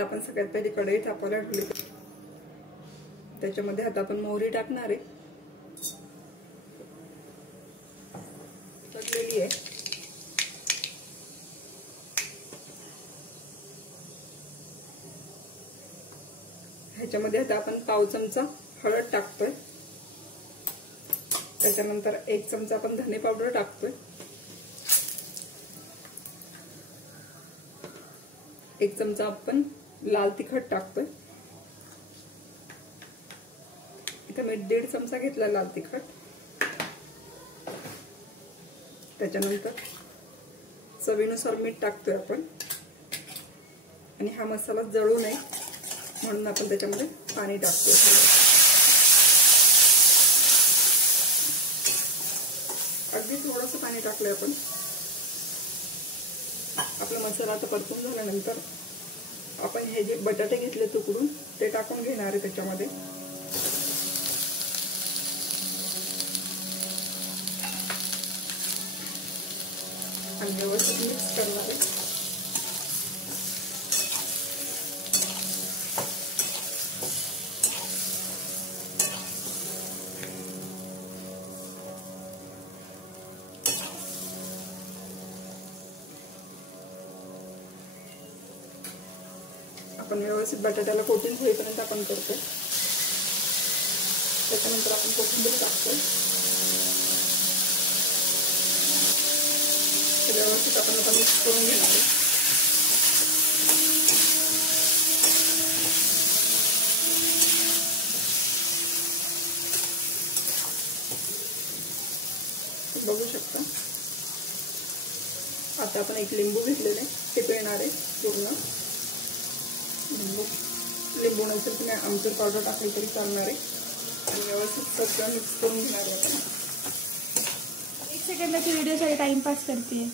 आता आपण सगळ्यात पहिले कढई तापायला ठेवली, त्याच्यामध्ये आता आपण मोहरी टाकणार आहे, टाकलेली आहे। ह्याच्यामध्ये आता आपण पाव चमचा हळद टाकतोय, त्याच्यानंतर 1 चमचा आपण धने पावडर टाकतोय, 1 चमचा आपण लाल तिखट टाकतोय, इथे मी 1.5 चमचा घेतला लाल तिखट, त्याच्यानंतर चवीनुसार मीठ टाकतोय आपण, आणि हा मसाला जळू नये म्हणून आपण त्याच्यामध्ये पाणी टाकतोय। अगदी थोडंसं पाणी टाकलंय आपण। आपला मसाला आता परतून झाल्यानंतर आपण हे जे बटाटे घेतले तुकडून ते टाकून घेणार आहे त्याच्यामध्ये, आणि व्यवस्थित मिक्स करणार आहे। आपण व्यवस्थित बटाट्याला कोटिंग होईपर्यंत आपण करतो, त्याच्यानंतर आपण कोथिंबीर टाकतो, व्यवस्थित आपण आता मिक्स करून घेणार आहे। बघू शकता आता आपण 1 लिंबू घेतलेले ते पिळणार आहे पूर्ण। लिंबू नसेल तर आमचूर पावडर टाकली तरी चालणार आहे, आणि व्यवस्थित सगळं मिक्स करून घेणार आहे आपण। 1 सेकंदाची व्हिडिओसाठी टाइमपास करते।